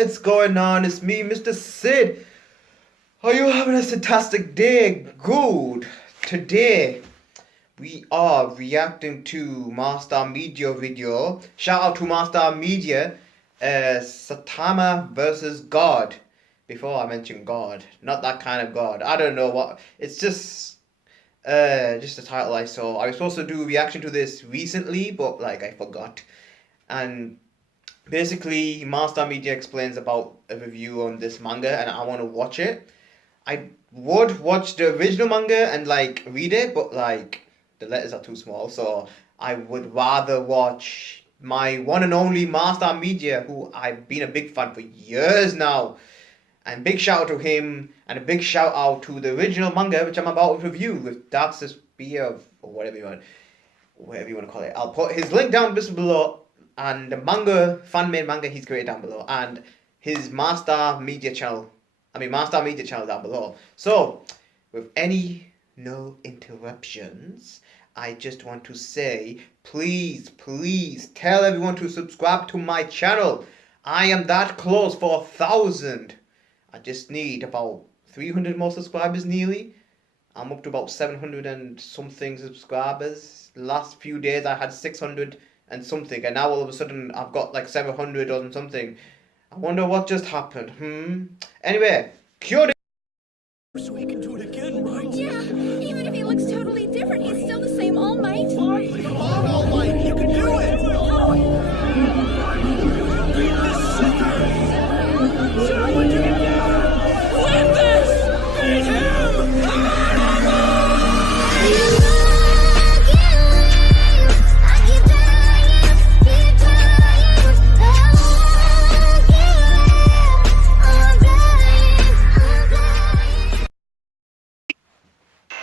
It's going on? It's me, Mr. Sid. Are you having a fantastic day? Good. Today we are reacting to Master Media video. Shout out to Master Media. Saitama versus God. Before I mention God, not that kind of God. I don't know what. It's just a title I saw. I was supposed to do a reaction to this recently, but like I forgot. And basically, Master Media explains about a review on this manga, and I want to watch it. I would watch the original manga and like read it, but like the letters are too small, so I would rather watch my one and only Master Media, who I've been a big fan for years now. And big shout out to him, and a big shout out to the original manga, which I'm about to review with Dark Spear or whatever you want to call it. I'll put his link down below, and the manga, fan-made manga he's created down below, and his Master Media channel down below. So, with no interruptions, I just want to say, please tell everyone to subscribe to my channel. I am that close for 1,000. I just need about 300 more subscribers nearly. I'm up to about 700 and something subscribers. The last few days I had 600 and something, and now all of a sudden I've got like 700 or something. I wonder what just happened. Anyway, cue the... So he can do it again, right? Yeah, even if he looks totally different, he's still the same All Might. Fine, come on, All Might, you can do it! Beat this sucker! Show him what you can do! Win this! Beat him!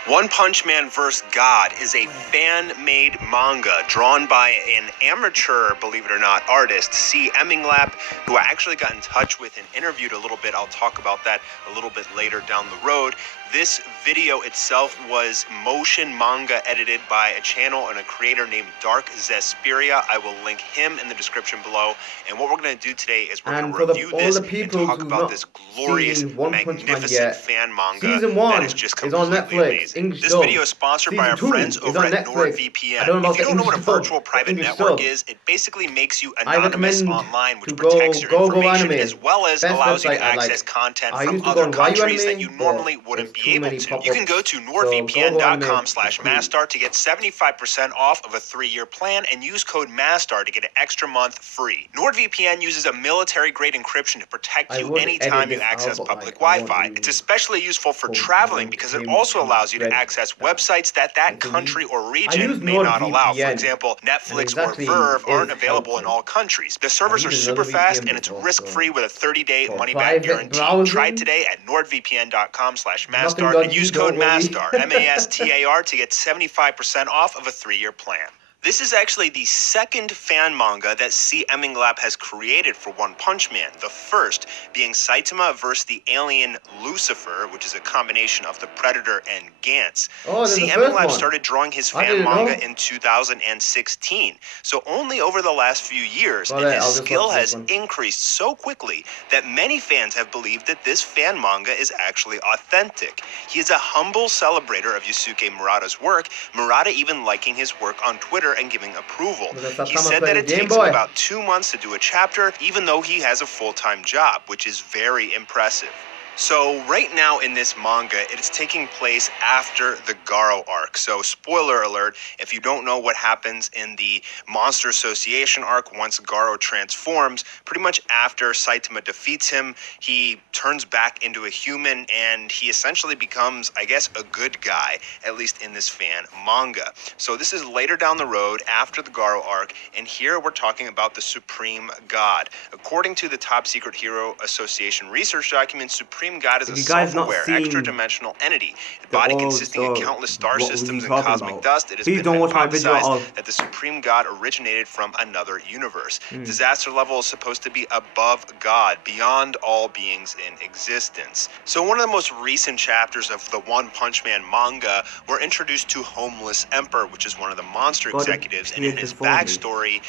One Punch Man vs. God is a fan-made manga drawn by an amateur, believe it or not, artist, C. Emminglap, who I actually got in touch with and interviewed a little bit. I'll talk about that a little bit later down the road. This video itself was motion manga edited by a channel and a creator named Dark Zesperia. I will link him in the description below. And what we're going to do today is we're going to review this and talk about this glorious, magnificent fan manga that is just completely amazing. This video is sponsored by our friends over at NordVPN. If you don't know what a virtual private network is, it basically makes you anonymous online, which protects your information as well as allows you to access content from other countries that you normally wouldn't be able to. You can go to nordvpn.com/Mastar to get 75% off of a 3-year plan and use code MASTAR to get an extra month free. NordVPN uses a military-grade encryption to protect you anytime you access public Wi-Fi. It's especially useful for traveling because it also allows you to access websites that country or region may not allow. For example, Netflix or Verve aren't available in all countries. The servers are super fast and it's risk-free with a 30-day money-back guarantee. Try it today at nordvpn.com/Mastar and use code MASTAR, MASTAR, to get 75% off of a 3-year plan. This is actually the second fan manga that C. Emminglap has created for One Punch Man. The first being Saitama vs. the alien Lucifer, which is a combination of the Predator and Gantz. C. Emminglap started drawing his fan manga in 2016, so only over the last few years, and his skill has increased so quickly that many fans have believed that this fan manga is actually authentic. He is a humble celebrator of Yusuke Murata's work, Murata even liking his work on Twitter and giving approval. He said that it takes him about 2 months to do a chapter, even though he has a full-time job, which is very impressive. So right now in this manga, it's taking place after the Garo arc. So spoiler alert, if you don't know what happens in the Monster Association arc once Garo transforms, pretty much after Saitama defeats him, he turns back into a human and he essentially becomes, I guess, a good guy, at least in this fan manga. So this is later down the road after the Garo arc, and here we're talking about the Supreme God. According to the Top Secret Hero Association research document, Supreme God is a self-aware, extra-dimensional entity, a body consisting of countless star systems and cosmic dust. It has been hypothesized that the Supreme God originated from another universe. Disaster level is supposed to be above God, beyond all beings in existence. So one of the most recent chapters of the One Punch Man manga, we're introduced to Homeless Emperor, which is one of the monster executives, and in his backstory,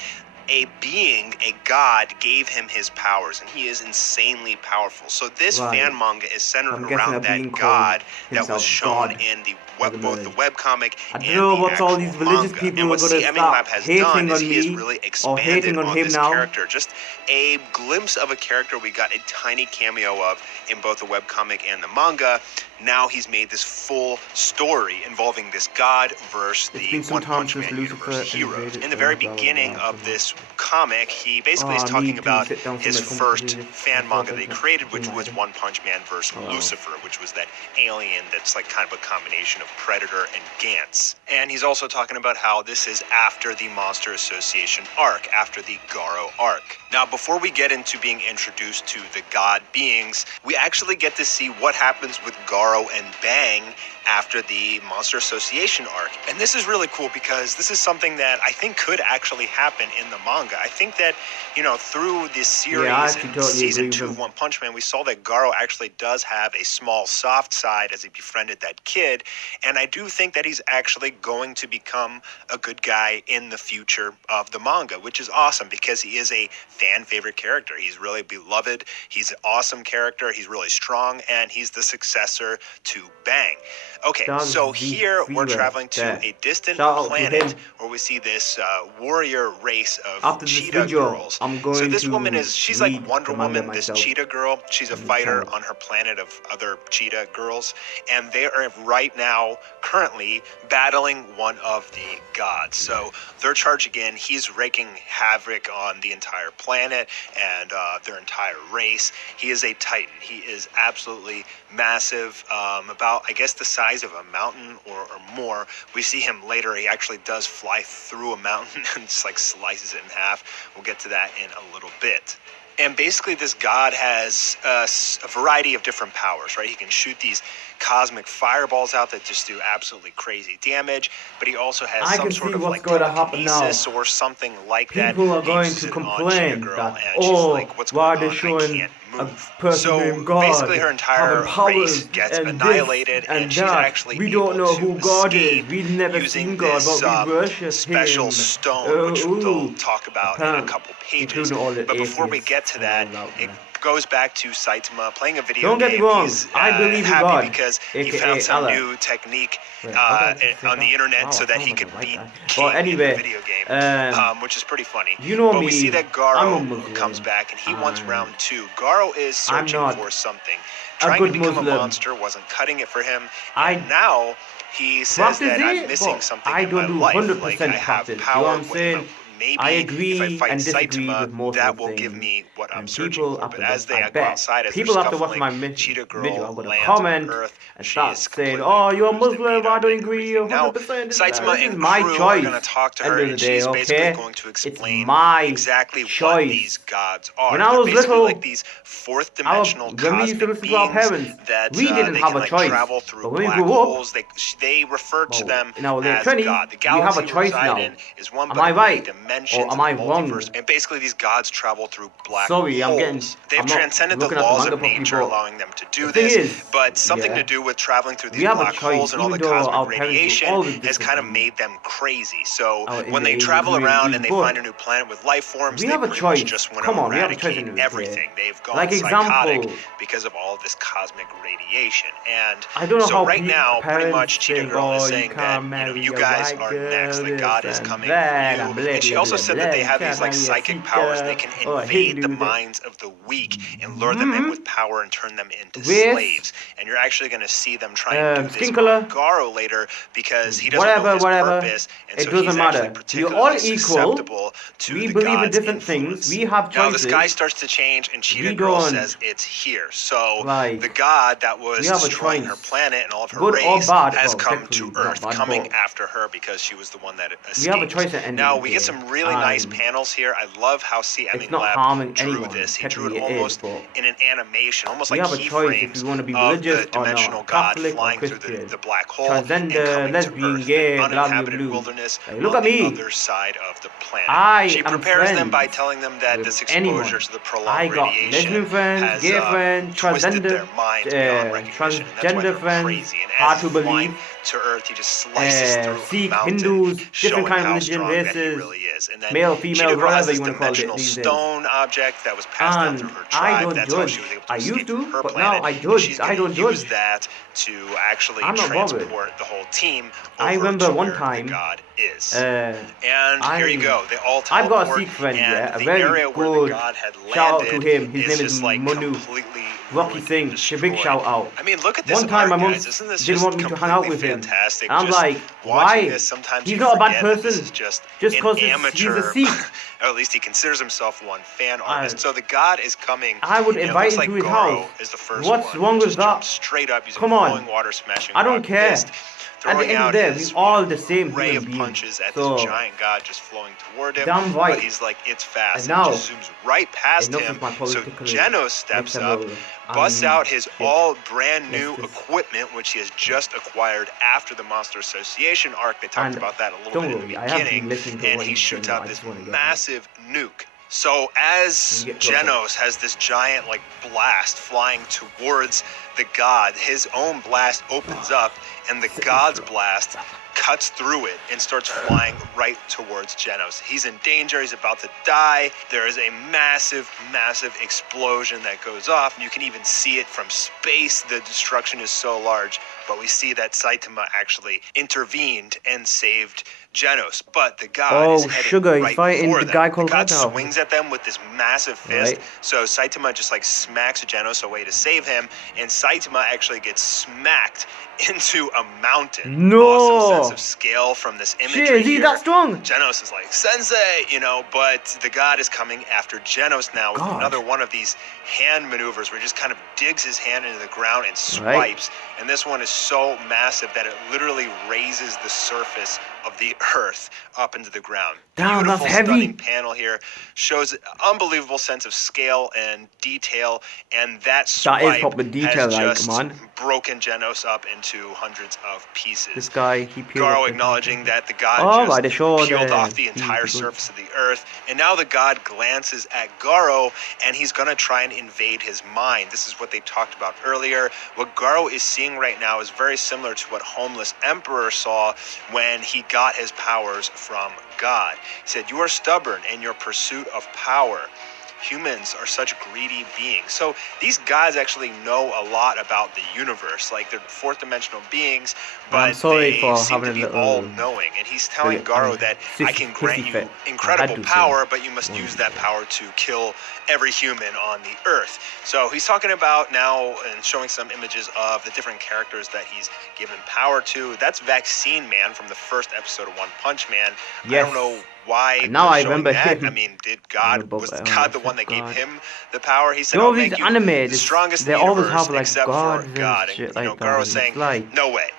a being, a god, gave him his powers, and he is insanely powerful. So this fan manga is centered around that god that was shown in the both the webcomic and the actual manga. And what CMing Lab has done is he has really expanded on this character. Just a glimpse of a character we got a tiny cameo of in both the webcomic and the manga. Now he's made this full story involving this god versus the One Punch Man universe heroes. In the very beginning of this comic, he basically is talking about his first fan manga that he created, which was One Punch Man versus Lucifer, which was that alien that's like kind of a combination of Predator and Gantz. And he's also talking about how this is after the Monster Association arc, after the Garo arc. Now, before we get into being introduced to the god beings, we actually get to see what happens with Garo and Bang after the Monster Association arc. And this is really cool because this is something that I think could actually happen in the manga. I think that, you know, through this series in season 2 of One Punch Man, we saw that Garo actually does have a small soft side as he befriended that kid. And I do think that he's actually going to become a good guy in the future of the manga, which is awesome because he is a fan favorite character. He's really beloved. He's an awesome character. He's really strong, and he's the successor to Bang. Okay, so here we're traveling to a distant planet where we see this warrior race of cheetah girls. So this woman she's like Wonder Woman, this cheetah girl. She's a fighter on her planet of other cheetah girls, and they are right now currently battling one of the gods. So they're charging in. He's wreaking havoc on the entire planet and their entire race. He is a titan. He is absolutely massive, about I guess the size of a mountain or more. We see him later. He actually does fly through a mountain and just like slices it in half. We'll get to that in a little bit. And basically this god has a variety of different powers, right? He can shoot these cosmic fireballs out that just do absolutely crazy damage, but he also has some sort of like telekinesis or something like that. People are going to complain that, why are they showing a person named God basically her entire race gets annihilated, and she's actually we don't know who God is. escape We've never seen God, but we worship special him. stone, which they'll talk about in a couple pages. But before we get to that, it goes back to Saitama playing a video game. Don't get me wrong, He's I believe in happy God, because he aka found some Allah. new technique on the internet so that he could beat King Well, anyway, in the video game, which is pretty funny. you know but me, we see that I'm a Garo Muslim. comes back and he wants round 2. Garo is searching not for something. a Trying to good become Muslim. a monster wasn't cutting it for him. I And now he says practice that I'm it, missing but something I in don't my do life. 100% Like I have practice. You power. know what I'm saying? Maybe I agree if I fight and disagree with Saitama, most that of the will give things. me what I'm And searching people for. after But as that, they I go bet outside, as people they're after watching scuffling, my Cheetah video Girl are gonna lands comment on Earth. and She start is saying, completely "Oh, you're a bruised and Muslim. beat I up don't and agree. everything. Now, 100%. Saitama This is and my crew choice. are going to talk to End her, of the and day, she's basically okay? going to It's explain my exactly what choice. these gods are. When I They're was basically little, like these fourth dimensional when we used to cosmic listen to our beings parents, that we didn't they have can a like choice. travel through But when we black grew up, holes. They refer to them in our late as 20s, God. The we have galaxy a choice reside now. in is one Am but I right? dimensions Or am I in the wrong? multiverse. And basically these gods travel through black Sorry, I'm holes. getting. They've I'm not transcended the looking at laws manga of nature, properly, allowing them to do the thing this. is, But something yeah, to do with traveling through we these have a black choice, holes and all the even though our cosmic parents will radiation always has kind of disagree. made them crazy. So In when the they Asian travel around and they community, find a new planet with life forms, we they have a pretty choice. much just want Come to on, we have a choice eradicate in this, everything. They've gone like psychotic example, because of all of this cosmic radiation. And I don't know so how right now, pretty parents much Cheetah think, Girl is "Oh, you saying that can't marry you a guys white are girl, next. Like God this is and coming that, for and you. blah, And she blah, also blah, said blah. that they You have can't these like marry a psychic Sikh powers. girl. They can Oh, I hate invade the doing that. minds of the weak and lure them in with power and turn them into With slaves. And you're actually going to see them try and do this skin on color, Garo later because he doesn't know his whatever. purpose, and It so doesn't he's matter. actually We're all particularly equal. susceptible to We the believe in God's different influence. things. We have Now the choices. sky starts to change, and Cheetah We Girl don't. says it's here. So Like, the god that was we have a destroying choice. her planet and all of her Good or race bad. has Well, come to technically not Earth, bad, coming but after her because she was the one that escaped. we have a choice at the end Now of the we get day. some really nice panels here. I love how It's CMing not Lab harming drew anyone. this. He drew it Technically it is, almost but in an animation, almost we like have a choice if keyframes we want to be of religious the or dimensional not, god Catholic or flying through Christian, the black hole and transgender, coming lesbian, to Earth, gay, an blah, blah, uninhabited blah. wilderness Like, look on at the me. other side of the planet. I She am prepares them by friends telling them that with this anyone. exposure to the I prolonged got radiation lesbian friends, has gay friends, twisted transgender, their minds beyond recognition, and that's why transgender they're friends. crazy. And Hard as to he's flying believe. to Earth. He just slices through Sikh, a mountain, Hindus, different showing kind of how religion, strong that he races, really is. And then male, female, Cheetah Girl has whatever this you want to call it dimensional these days. stone object that was passed down And through her I tribe. don't That's how judge. she was able to I used escape to, from her but planet. now I And judge. she's I going don't to use judge. that to actually I'm not bothered. transport the whole team I over remember to one where time, the god is. Uh, And here you go. They all I've got a teleport, Sikh friend, and yeah, a the very area where the good. god had Shout out to landed him. His is name is just like Manu. completely Rocky ruined Singh. and It's a big destroyed. shout out. I mean, look at this One time art, my mom guys. Isn't this didn't just want me to hang out completely with him. fantastic? I'm Just like, watching why? this, sometimes He's you not a bad forget that person. this is just Just an 'cause he's a amateur, Sikh. or at least he considers himself one, fan artist. So the god is coming. I would and it invite looks him like to his Garo house. is the first What's one. wrong He with just that? jumps straight up using Come on. flowing water, smashing I don't rock care. fist, At throwing the end out of the day, his we all the same ray human of beings. punches at So, this giant god just flowing toward him. damn But right. he's like, it's fast. And now, just zooms right past enough him. with my So political Genos steps up, level. busts out his Shit. all brand new Let's just- equipment, which he has just acquired after the Monster Association arc. They talked And about that a little don't bit in worry, the I haven't beginning. been listening to And what he he's shoots saying, out I this just wanna get massive nuke. So as You get closer. Genos has this giant like blast flying towards the god, his own blast opens up, and the god's blast cuts through it and starts flying right towards Genos. He's in danger. He's about to die. There is a massive, massive explosion that goes off. You can even see it from space. The destruction is so large, but we see that Saitama actually intervened and saved Genos. But the god is headed sugar, he's right fighting for the them. guy called the god Ragnar. swings at them with this massive fist. Right. So Saitama just like smacks Genos away to save him, and Saitama actually gets smacked into a mountain. No! Awesome sense of scale from this imagery Shit, is he here. that strong? Genos is like, Sensei, you know, but the god is coming after Genos now with God. another one of these hand maneuvers where he just kind of digs his hand into the ground and swipes. And this one is so massive that it literally raises the surface of the earth up into the ground. Damn, that's Beautiful, heavy. stunning panel here. Shows an unbelievable sense of scale and detail, and that swipe That is proper detail, has like, just man. broken Genos up into hundreds of pieces. This guy, he peeled Garo up acknowledging that the god Oh, just right, they showed, peeled off the he entire was good. surface of the earth, and now the god glances at Garo, and he's gonna try and invade his mind. This is what they talked about earlier. What Garo is seeing right now is very similar to what Homeless Emperor saw when he got his powers from God. He said, "You are stubborn in your pursuit of power. Humans are such greedy beings." So these gods actually know a lot about the universe. Like, they're fourth dimensional beings, but I'm sorry they for seem having to a be little all-knowing. And he's telling really, Garo that I can grant hissy you fit. I incredible had to power, say. but you must use that power to kill every human on the earth. So he's talking about now and showing some images of the different characters that he's given power to. That's Vaccine Man from the first episode of One Punch Man. I Yes. don't know why And now they're I showing remember that. him. I mean, was God the one that gave God. him the power? He said, You know "I'll these make you anime, the this- strongest they in the always universe have, like, except gods for and God." And shit you like know, that. Garo was It's saying, like "No way."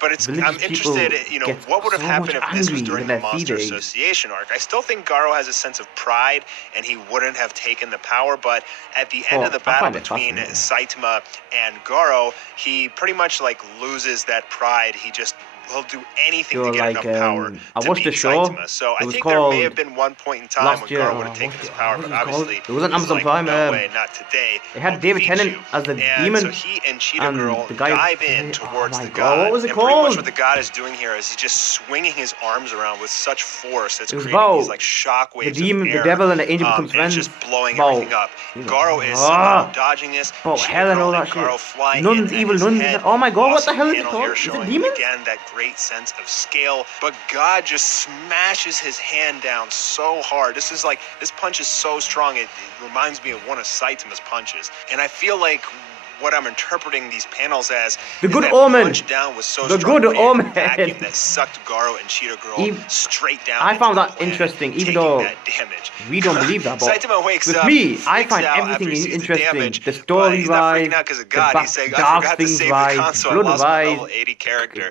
But it's religious I'm interested. people You know, get what would have so happened if much this was angry during when the they see Monster these. Association arc? I still think Garo has a sense of pride, and he wouldn't have taken the power. But at the end Oh, of the I battle find it between fascinating. Saitama and Garo, he pretty much like loses that pride. He just will do anything You're to get like, enough power I to watched beat the show. Saitama. So It I was think there may called have been one point in time last when year, Garo would have what taken was his it- power, what but was it called? obviously It was on he's Amazon like, Prime, no way, not today. it had I'll David defeat Tennant you. as the And demon, so he and Cheetah and Girl the guy- dive in oh towards my the God, god. what was it and pretty much called? what the god is doing here is he's just swinging his arms around with such force that's It was creating about these like shock the waves demon, of the air, devil, and the angel become and friends. it's just blowing About, everything up. you know, Garo is somehow ah, dodging this. about Cheetah hell and Girl all that and Garo shit. fly Nuns, in at evil his nuns. head. Oh my God, what the Awesome hell is it panel called? here Is it showing, demons? again, that great sense of scale. But God just smashes his hand down so hard. This punch is so strong, it reminds me of one of Saitama's punches. And I feel like what I'm interpreting these panels as The is Good that Omen. punch down was so The strong, Good it created a Omen. vacuum that sucked Garo and Cheetah Girl straight down. I into found the that planet, interesting, even taking though that damage. we don't believe that, but Saitama wakes with up, me, I freaks find out after everything he sees interesting. damage, The but story he's not freaking vibe, out because of the God. He's saying, I dark forgot to things save the vibe, console. I blood lost my vibe, level 80 character.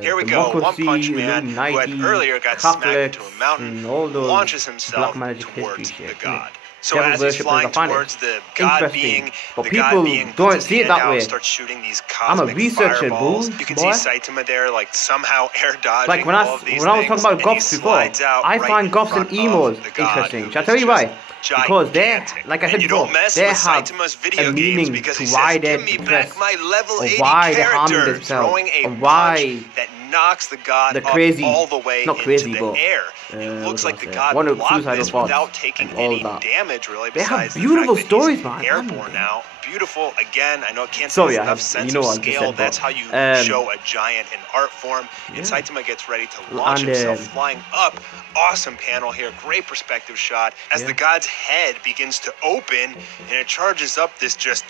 Here we go. One democracy, Punch Man, who had Illuminati, earlier got smacked into a Catholics, mountain, and all those launches himself black magic towards history the shit, god. innit? So devil as he's worshippers. flying I find towards it the god interesting. being, But the people god being don't puts see his it hand that out way. and starts shooting these I'm a cosmic researcher, fireballs. boy. You can see Saitama there, like somehow air dodging Like when all of these when I was talking things, about and he goths before, slides out I right find in goths and front emos of the god, interesting. who Shall I is tell you just why? Because they're, gigantic. like I said And you before, don't mess they with have Saitama's a video games meaning because to he why says, they're "Give me depressed, back my level or 80 why they're harming character," themselves, throwing a or punch why that knocks the god they're up crazy. all the way Not into crazy, the but air. It what looks do I like the say? god One of blocked suicidal this thoughts without taking and all any that. damage, really, They have besides the beautiful fact that stories, he's man. airborne now. Beautiful, again, I know it can't say Sorry, there's I enough have, sense you know of what I just scale. said, That's but, how you show a giant in art form. And yeah. Saitama gets ready to launch And, himself, flying up. Awesome panel here, great perspective shot. As the god's head begins to open, and it charges up this just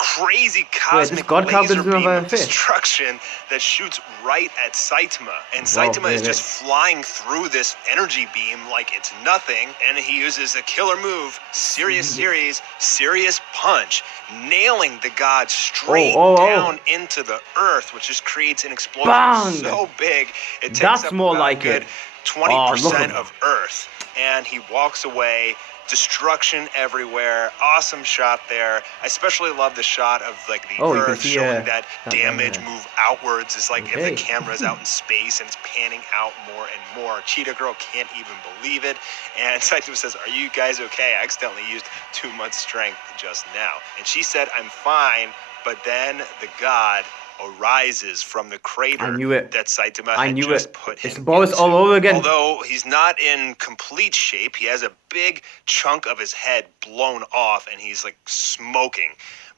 crazy Wait, this cosmic god cow laser doesn't beam have a of face? destruction that shoots right at Saitama. And Wow, Saitama wait, is wait. just flying through this energy beam like it's nothing. And he uses a killer move, Serious Series, Serious Punch, nailing the god straight down into the earth, which just creates an explosion Bang! so big it takes That's up more about like a good it. 20% look. of Earth. And he walks away. Destruction everywhere. Awesome shot there. I especially love the shot of like the Oh, you can earth see, showing that that damage there. move outwards. It's like if the Okay. camera's out in space and it's panning out more and more. Cheetah Girl can't even believe it. And Saitama says, "Are you guys okay? I accidentally used too much strength just now." And she said, "I'm fine." But then the god arises from the crater I knew it. that Saitama I had knew just it. put It's him Boris into. all over again. Although he's not in complete shape, he has a big chunk of his head blown off and he's like smoking.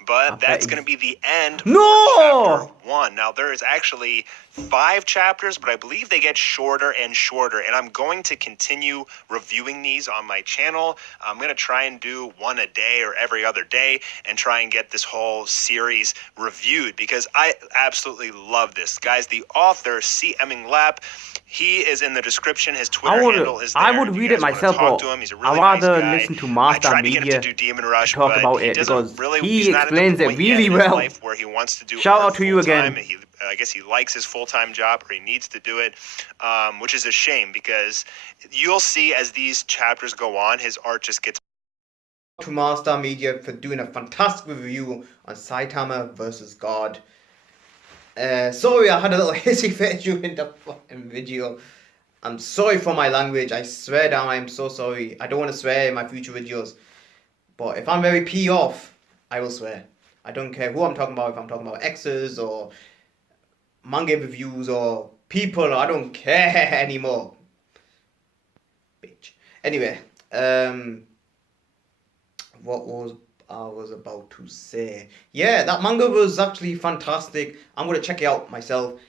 But that's going to be the end for chapter 1. Now, there is actually 5 chapters, but I believe they get shorter and shorter. And I'm going to continue reviewing these on my channel. I'm going to try and do one a day or every other day and try and get this whole series reviewed because I absolutely love this. Guys, the author, C. Emming Lapp, he is in the description. His Twitter handle is there. I would If you read guys it wanna myself, talk but to him, he's a I'd really nice rather guy. listen to I Master tried to get him Media to do Demon Rush, talk but about he it doesn't because really. he He's not at the explains it point yet really in his well. life where he wants to do Shout art out to you full-time. again. I guess he likes his full-time job, or he needs to do it, which is a shame because you'll see as these chapters go on, his art just gets. To Master Media for doing a fantastic review on Saitama versus God. Sorry, I had a little hissy fit during the fucking video. I'm sorry for my language. I swear down, I'm so sorry. I don't want to swear in my future videos. But if I'm very pee off, I will swear. I don't care who I'm talking about. If I'm talking about exes or manga reviews or people, I don't care anymore. Bitch. Anyway, what was I was about to say? Yeah, that manga was actually fantastic. I'm gonna check it out myself,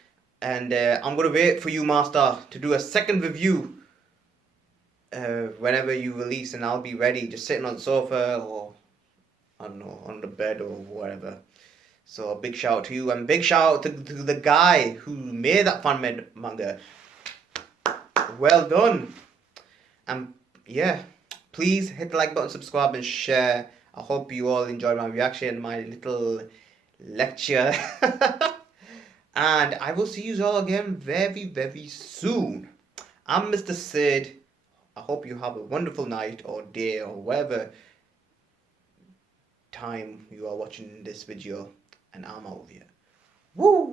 and I'm gonna wait for you, Master, to do a second review. Whenever you release, and I'll be ready, just sitting on the sofa or I don't know, on the bed or whatever. So a big shout out to you, and big shout out to the guy who made that Fanmade manga. Well done. And yeah, please hit the like button, subscribe, and share. I hope you all enjoyed my reaction, my little lecture. And I will see you all again very, very soon. I'm Mr. Sid. I hope you have a wonderful night or day or whatever time you are watching this video. And I'm out of here. Woo!